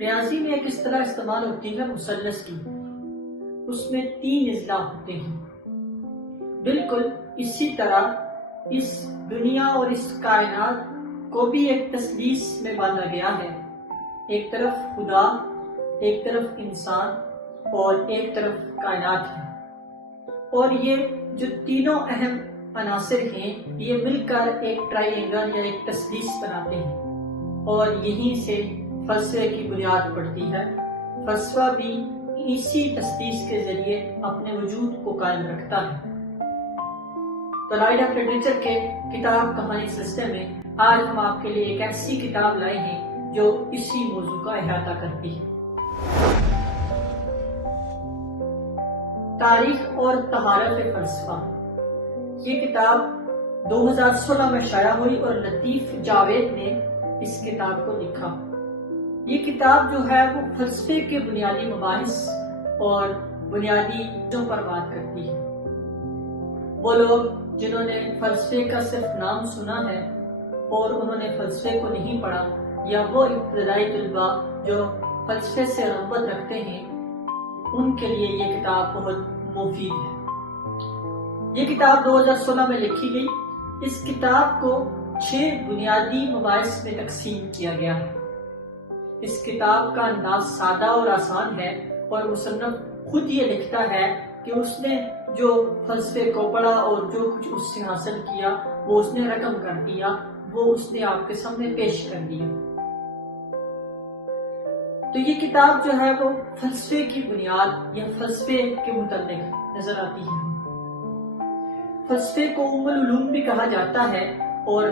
ریاضی میں ایک اصطلاح استعمال ہوتی ہے مثلث کی، اس میں 3 اضلاع ہوتے ہیں۔ بالکل اسی طرح اس دنیا اور اس کائنات کو بھی ایک تثلیث میں باندھا گیا ہے، ایک طرف خدا، ایک طرف انسان اور ایک طرف کائنات ہے، اور یہ جو تینوں اہم عناصر ہیں یہ مل کر ایک ٹرائی اینگل یا ایک تثلیث بناتے ہیں، اور یہیں سے فلسفے کی بنیاد پڑتی ہے۔ فلسفہ بھی اسی تثلیث کے ذریعے اپنے وجود کو قائم رکھتا ہے۔ تو لائٹ آف لٹریچر کے کتاب کہانی سلسلے میں آج ہم آپ کے لیے ایک ایسی کتاب لائے ہیں جو اسی موضوع کا احاطہ کرتی ہے۔ تاریخ اور تحارف فلسفہ، یہ کتاب 2016 میں شائع ہوئی اور لطیف جاوید نے اس کتاب کو لکھا۔ یہ کتاب جو ہے وہ فلسفے کے بنیادی مباحث اور بنیادی چیزوں پر بات کرتی ہے۔ وہ لوگ جنہوں نے فلسفے کا صرف نام سنا ہے اور انہوں نے فلسفے کو نہیں پڑھا، یا وہ ابتدائی طلبہ جو فلسفے سے رغبت رکھتے ہیں، ان کے لیے یہ کتاب بہت مفید ہے۔ یہ کتاب 2016 میں لکھی گئی۔ اس کتاب کو 6 بنیادی مباحث میں تقسیم کیا گیا ہے۔ اس کتاب کا انداز سادہ اور آسان ہے، اور مصنف خود یہ لکھتا ہے کہ اس نے جو فلسفے کو پڑھا اور جو کچھ اس سے حاصل کیا وہ اس نے رقم کر دیا، وہ اس نے آپ کے سامنے پیش کر دیا۔ تو یہ کتاب جو ہے وہ فلسفے کی بنیاد یا فلسفے کے متعلق نظر آتی ہے۔ فلسفے کو ام العلوم بھی کہا جاتا ہے، اور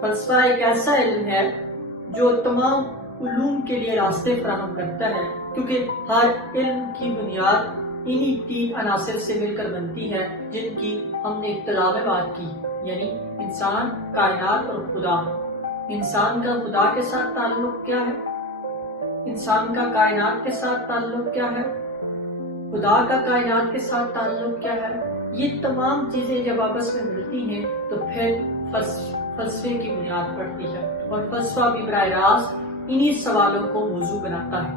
فلسفہ ایک ایسا علم ہے جو تمام علوم کے لیے راستے فراہم کرتا ہے، کیونکہ ہر علم کی بنیاد انہی 3 عناصر سے مل کر بنتی ہے جن کی ہم نے ابتدا میں بات کی، یعنی انسان، کائنات اور خدا۔ انسان کا خدا کے ساتھ تعلق کیا ہے؟ انسان کا کائنات کے ساتھ تعلق کیا ہے؟ خدا کا کائنات کے ساتھ تعلق کیا ہے؟ یہ تمام چیزیں جب آپس میں ملتی ہیں تو پھر فلسفے کی بنیاد پڑتی ہے، اور فلسفہ بھی براہ راست انہی سوالوں کو موضوع بناتا ہے۔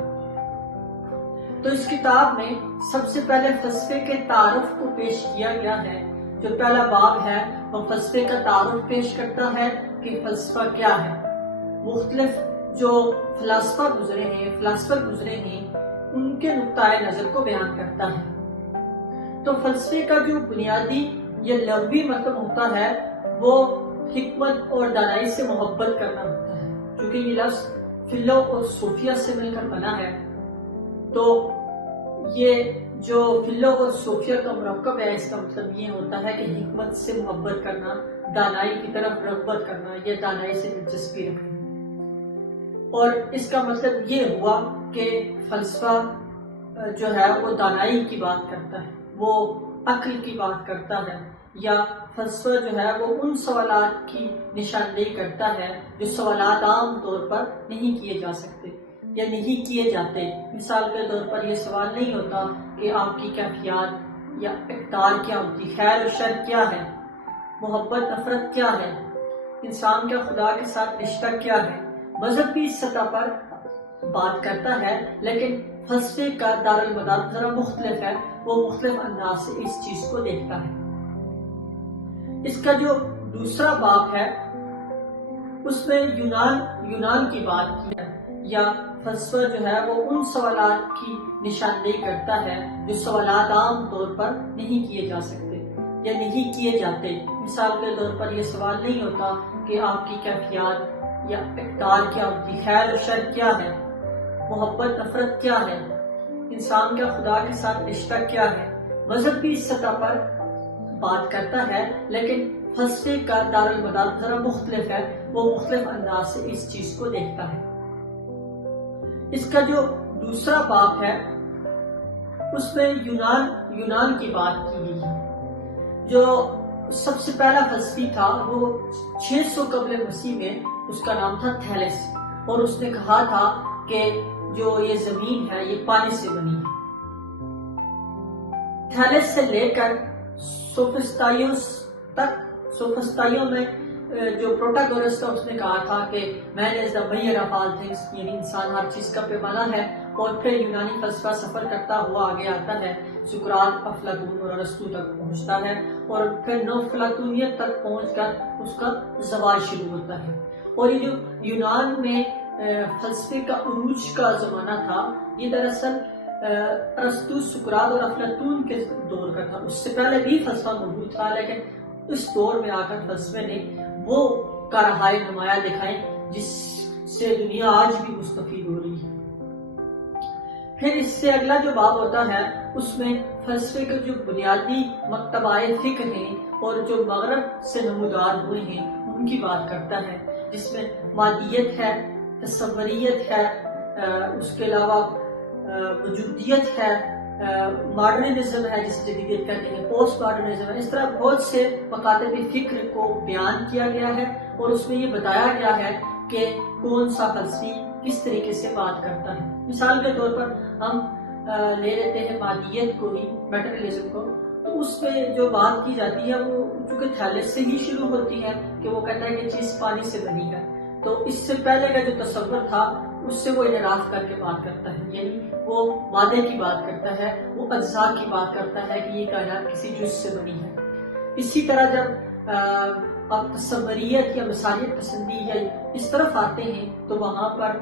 تو اس کتاب میں سب سے پہلے فلسفے کے تعارف کو پیش کیا گیا ہے۔ جو پہلا باب ہے وہ فلسفے کا تعارف پیش کرتا ہے کہ فلسفہ کیا ہے۔ مختلف جو فلاسفہ گزرے ہیں ان کے نقطۂ نظر کو بیان کرتا ہے۔ تو فلسفے کا جو بنیادی یا لغوی مطلب ہوتا ہے وہ حکمت اور دانائی سے محبت کرنا ہوتا ہے۔ چونکہ یہ لفظ فلو اور صوفیہ سے مل کر بنا ہے، تو یہ جو فلو اور صوفیہ کا مرکب ہے، اس کا مطلب یہ ہوتا ہے کہ حکمت سے محبت کرنا، دانائی کی طرف رغبت کرنا، یا دانائی سے دلچسپی رکھنا۔ اور اس کا مطلب یہ ہوا کہ فلسفہ جو ہے وہ دانائی کی بات کرتا ہے، وہ عقل کی بات کرتا ہے، یا فلسفہ جو ہے وہ ان سوالات کی نشاندہی کرتا ہے جو سوالات عام طور پر نہیں کیے جا سکتے یا نہیں کیے جاتے۔ مثال کے طور پر یہ سوال نہیں ہوتا کہ آپ کی کیفیات یا اقدار کیا ہوتی، خیر و شر کیا ہے، محبت نفرت کیا ہے، انسان کا خدا کے ساتھ رشتہ کیا ہے۔ مذہب بھی اس سطح پر بات کرتا ہے، لیکن فلسفے کا دارالمدار ذرا مختلف ہے، وہ مختلف انداز سے اس چیز کو دیکھتا ہے۔ اس کا جو دوسرا باب ہے اس میں یونان کی بات کی ہے، یا فلسفہ جو ہے وہ ان سوالات کی نشاندہی کرتا ہے جو سوالات عام طور پر نہیں کیے جا سکتے یا نہیں کیے جاتے۔ مثال کے طور پر یہ سوال نہیں ہوتا کہ آپ کی کیفیات یا اقدار کیا ہوتی، خیر و شر کیا ہے، محبت نفرت کیا ہے، انسان کا خدا کے ساتھ رشتہ کیا ہے۔ مذہب بھی اس سطح پر بات کرتا ہے، لیکن فلسفے کا دارالمدار ذرا مختلف ہے، وہ مختلف انداز سے اس چیز کو دیکھتا ہے۔ اس کا جو دوسرا باب ہے اس میں یونان کی بات کی گئی ہے۔ جو سب سے پہلا فلسفی تھا وہ 600 قبل مسیح میں، اس کا نام تھا تھیلس، اور اس نے کہا تھا کہ جو یہ زمین ہے یہ پانی سے بنی ہے۔ تھیلس سے لے کر سوفسطائیوں میں جو پروٹاگورس تھا اس نے کہا تھا کہ مین از دا میئر آف آل تھنگس، یعنی انسان ہر چیز کا پیمانہ ہے، اور پھر یونانی فلسفہ سفر کرتا ہوا آگے آتا ہے، سقراط، افلاطون اور ارسطو تک پہنچتا ہے، اور پھر نو فلاطونیت تک پہنچ کر اس کا زوال شروع ہوتا ہے۔ اور یہ جو یونان میں فلسفے کا عروج کا زمانہ تھا، یہ دراصل ارسطو، سقراط اور افلاطون کے دور کا تھا۔ اس سے پہلے بھی فلسفہ موجود تھا، لیکن اس دور میں آ کر فلسفے نے وہ کارہائے نمایاں دکھائیں جس سے دنیا آج بھی مستفید ہو رہی ہے۔ پھر اس سے اگلا جو باب ہوتا ہے اس میں فلسفے کے جو بنیادی مکتبائے فکر ہیں اور جو مغرب سے نمودار ہوئے ہیں ان کی بات کرتا ہے، جس میں مادیت ہے، تصوریت ہے، اس کے علاوہ وجودیت ہے، ماڈرنزم ہے جس جدیدیت کہتے ہیں، پوسٹ ماڈرنزم ہے۔ اس طرح بہت سے مکاتب فکر کو بیان کیا گیا ہے اور اس میں یہ بتایا گیا ہے کہ کون سا فلسفی کس طریقے سے بات کرتا ہے۔ مثال کے طور پر ہم لے لیتے ہیں مادیت کو ہی، میٹریلزم کو، تو اس پہ جو بات کی جاتی ہے وہ چونکہ تھیلس سے ہی شروع ہوتی ہے کہ وہ کہتا ہے کہ چیز پانی سے بنی ہے، تو اس سے پہلے کا جو تصور تھا اس سے وہ انحراف کر کے بات کرتا ہے، یعنی وہ مادے کی بات کرتا ہے، وہ اجزاء کی بات کرتا ہے کہ یہ کائنات کسی جز سے بنی ہے۔ اسی طرح جب آپ تصوریت یا مثالیت پسندی یا اس طرف آتے ہیں تو وہاں پر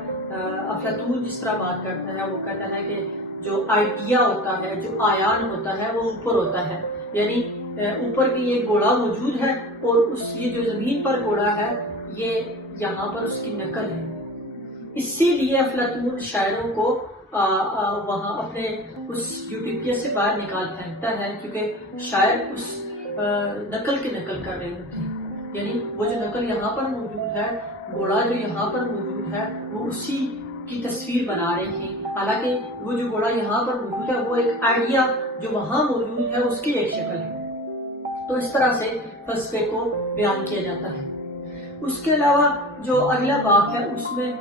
افلاطون جس طرح بات کرتا ہے وہ کہتا ہے کہ جو آئیڈیا ہوتا ہے، جو آیان ہوتا ہے وہ اوپر ہوتا ہے، یعنی اوپر کی ایک گوڑا موجود ہے اور یہ جو زمین پر گوڑا ہے یہ یہاں پر اس کی نقل ہے۔ اسی لیے افلاطون شاعروں کو وہاں اپنے اس یوٹوپیا سے باہر نکال پھینکتا ہے، کیونکہ شاعر اس نقل کی نقل کر رہے ہوتے ہیں، یعنی وہ جو نقل یہاں پر موجود ہے، گھوڑا جو یہاں پر موجود ہے وہ اسی کی تصویر بنا رہے ہیں، حالانکہ وہ جو گھوڑا یہاں پر موجود ہے وہ ایک آئیڈیا جو وہاں موجود ہے اس کی ایک شکل ہے۔ تو اس طرح سے فلسفے کو بیان کیا جاتا ہے۔ اس کے علاوہ جو اگلا باب ہے اس میں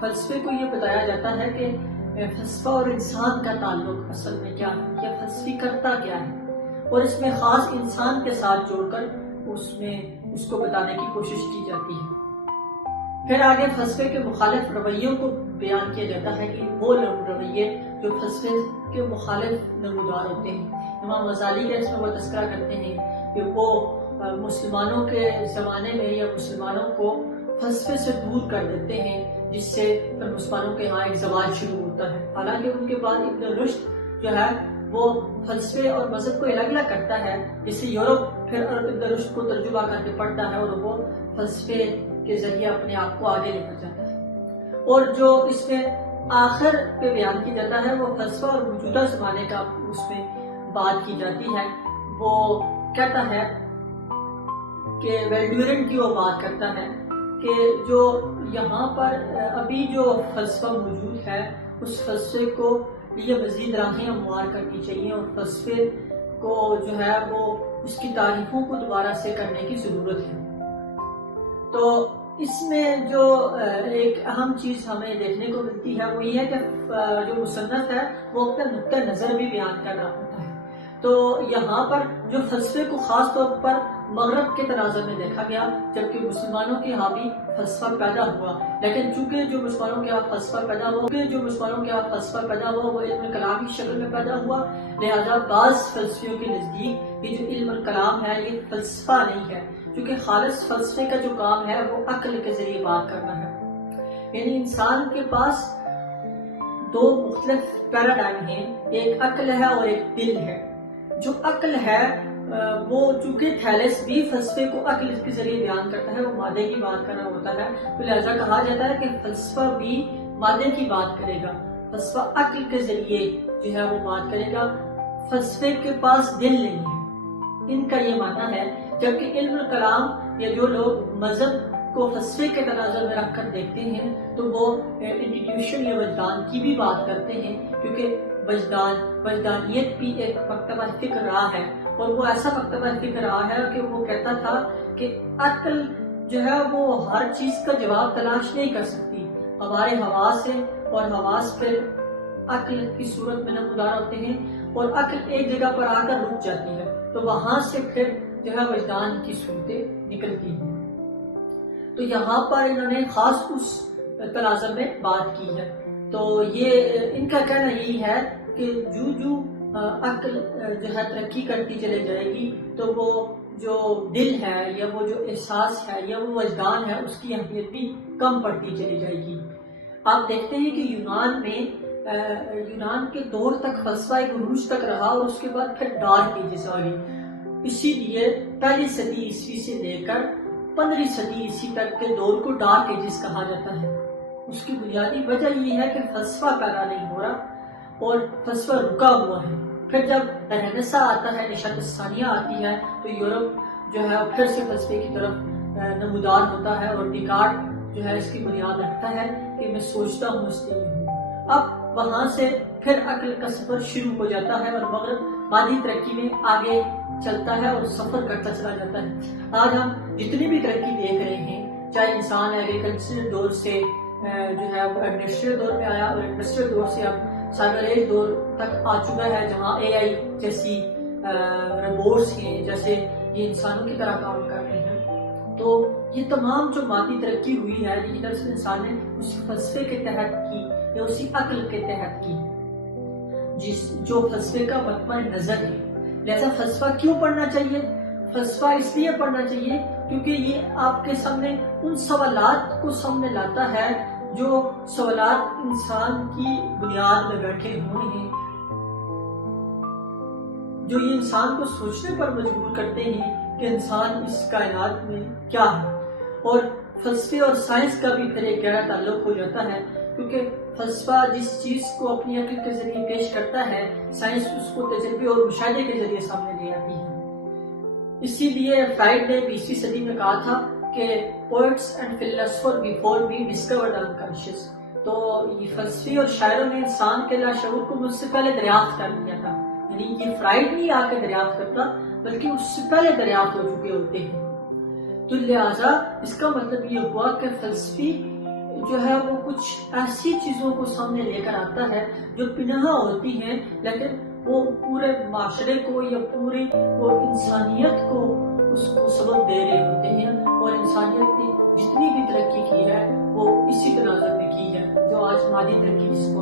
فلسفے کو یہ بتایا جاتا ہے کہ فلسفہ اور انسان کا تعلق اصل میں کیا ہے، یا فلسفی کرتا کیا ہے، اور اس میں خاص انسان کے ساتھ جوڑ کر اس کو بتانے کی کوشش کی جاتی ہے۔ پھر آگے فلسفے کے مخالف رویوں کو بیان کیا جاتا ہے کہ وہ رویے جو فلسفے کے مخالف نمودار ہوتے ہیں۔ امام غزالی کا اس میں وہ تذکرہ کرتے ہیں کہ وہ مسلمانوں کے زمانے میں یا مسلمانوں کو فلسفے سے دور کر دیتے ہیں، جس سے پھر مسلمانوں کے ہاں ایک زوال شروع ہوتا ہے۔ حالانکہ ان کے بعد ابن رشد جو ہے وہ فلسفے اور مذہب کو الگ الگ کرتا ہے، جس سے یورپ پھر ابن رشد کو ترجمہ کر کے پڑھتا ہے اور وہ فلسفے کے ذریعے اپنے آپ کو آگے لے کر جاتا ہے۔ اور جو اس میں آخر پہ بیان کی جاتا ہے وہ فلسفہ اور موجودہ زمانے کا اس میں بات کی جاتی ہے۔ وہ کہتا ہے کہ ویلڈورن کی وہ بات کرتا ہے کہ جو یہاں پر ابھی جو فلسفہ موجود ہے اس فلسفے کو یہ مزید راہیں ہموار کرنی چاہیے، اور فلسفے کو جو ہے وہ اس کی تعریفوں کو دوبارہ سے کرنے کی ضرورت ہے۔ تو اس میں جو ایک اہم چیز ہمیں دیکھنے کو ملتی ہے وہ یہ ہے کہ جو مصنف ہے وہ اپنا نقطہ نظر بھی بیان کر رہا ہوتا ہے۔ تو یہاں پر جو فلسفے کو خاص طور پر مغرب کے تناظر میں دیکھا گیا، جبکہ مسلمانوں کے ہاں بھی فلسفہ پیدا ہوا، لیکن چونکہ جو مسلمانوں کے ہاں فلسفہ پیدا ہوا وہ علم کلام کی شکل میں پیدا ہوا، لہذا بعض فلسفیوں کے نزدیک یہ جو علم کلام ہے یہ فلسفہ نہیں ہے، کیونکہ خالص فلسفے کا جو کام ہے وہ عقل کے ذریعے بات کرنا ہے۔ یعنی انسان کے پاس دو مختلف پیراڈائم ہیں، ایک عقل ہے اور ایک دل ہے۔ جو عقل ہے وہ چونکہ تھیلس بھی فلسفے کو عقل کے ذریعے بیان کرتا ہے، وہ مادے کی بات کر رہا ہوتا ہے، تو لہذا کہا جاتا ہے کہ فلسفہ بھی مادے کی بات کرے گا، فلسفہ عقل کے ذریعے جو ہے وہ بات کرے گا، فلسفے کے پاس دل نہیں ہے، ان کا یہ ماننا ہے۔ جبکہ علم کلام یا جو لوگ مذہب کو فلسفے کے تناظر میں رکھ کر دیکھتے ہیں تو وہ انٹیٹیوشن یا وجدان کی بھی بات کرتے ہیں، کیونکہ وجدانیت بھی ایک مکتبہ فکر رہا ہے، اور وہ ایسا مکتبہ فکر رہا ہے کہ وہ کہتا تھا کہ عقل جو ہے وہ ہر چیز کا جواب تلاش نہیں کر سکتی، ہمارے حواس ہیں اور حواس پھر عقل کی صورت میں نمودار ہوتے ہیں، اور عقل ایک جگہ پر آ کر رک جاتی ہے، تو وہاں سے پھر جو ہے وجدان کی صورتیں نکلتی ہیں۔ تو یہاں پر انہوں نے خاص اس تناظر میں بات کی ہے. تو یہ ان کا کہنا یہی ہے کہ جو عقل جو ہے ترقی کرتی چلے جائے گی تو وہ جو دل ہے یا وہ جو احساس ہے یا وہ وجدان ہے اس کی اہمیت بھی کم پڑتی چلی جائے گی. آپ دیکھتے ہیں کہ یونان کے دور تک فلسفہ ایک عروج تک رہا اور اس کے بعد پھر ڈارک ایجز آ گئی. اسی لیے پہلی صدی عیسوی سے لے کر 15ویں صدی عیسوی تک کے دور کو ڈارک ایجز کہا جاتا ہے. اس کی بنیادی وجہ یہ ہے کہ فلسفہ پیدا نہیں ہو رہا اور فلسفہ رکا ہوا ہے. پھر جب رہنسا آتا ہے، نشاط ثانیہ آتی ہے، تو یورپ جو ہے پھر سے فلسفے کی طرف نمودار ہوتا ہے اور ڈیکارٹ جو ہے اس کی بنیاد رکھتا ہے کہ میں سوچتا ہوں اس لیے ہوں. اب وہاں سے پھر عقل کا سفر شروع ہو جاتا ہے اور مغرب مادی ترقی میں آگے چلتا ہے اور سفر کرتا چلا جاتا ہے. آج ہم جتنی بھی ترقی دیکھ رہے ہیں، چاہے انسان ایگریکلچرل دور سے جو ہے وہ انڈسٹریل دور میں آیا اور انڈسٹریل دور سے اب سائبر ایج دور تک آ چکا ہے، جہاں اے آئی جیسی روبوٹس ہیں جیسے یہ انسانوں کی طرح کام کر رہے ہیں. تو یہ تمام جو مادی ترقی ہوئی ہے یہ دراصل انسان نے اسی فلسفے کے تحت کی یا اسی عقل کے تحت کی جو فلسفے کا مطمع نظر ہے. لہذا فلسفہ کیوں پڑھنا چاہیے؟ فلسفہ اس لیے پڑھنا چاہیے کیونکہ یہ آپ کے سامنے ان سوالات کو سامنے لاتا ہے جو سوالات انسان کی بنیاد میں بیٹھے ہوئے ہیں، جو یہ انسان کو سوچنے پر مجبور کرتے ہیں کہ انسان اس کائنات میں کیا ہے. اور فلسفے اور سائنس کا بھی پھر ایک گہرا تعلق ہو جاتا ہے کیونکہ فلسفہ جس چیز کو اپنی عقل کے ذریعے پیش کرتا ہے، سائنس اس کو تجربے اور مشاہدے کے ذریعے سامنے لے آتی ہے. اسی لیے فرائڈ نے 20ویں صدی میں کہا تھا کہ poets and philosophers before me discovered the unconscious. تو یہ فلسفی اور شاعروں نے انسان کے لاشعور کو مجھ سے پہلے دریافت کر لیا تھا. یعنی یہ فرائڈ نہیں آ کے دریافت کرتا بلکہ اس سے پہلے دریافت ہو چکے ہوتے ہیں. تو لہٰذا اس کا مطلب یہ ہوا کہ فلسفی جو ہے وہ کچھ ایسی چیزوں کو سامنے لے کر آتا ہے جو پنہاں ہوتی ہیں لیکن وہ پورے معاشرے کو یا پوری وہ انسانیت کو اس کو سبق دے رہے ہوتے ہیں. اور انسانیت نے جتنی بھی ترقی کی ہے وہ اسی تناظر میں کی ہے جو آج مادی ترقی جس کو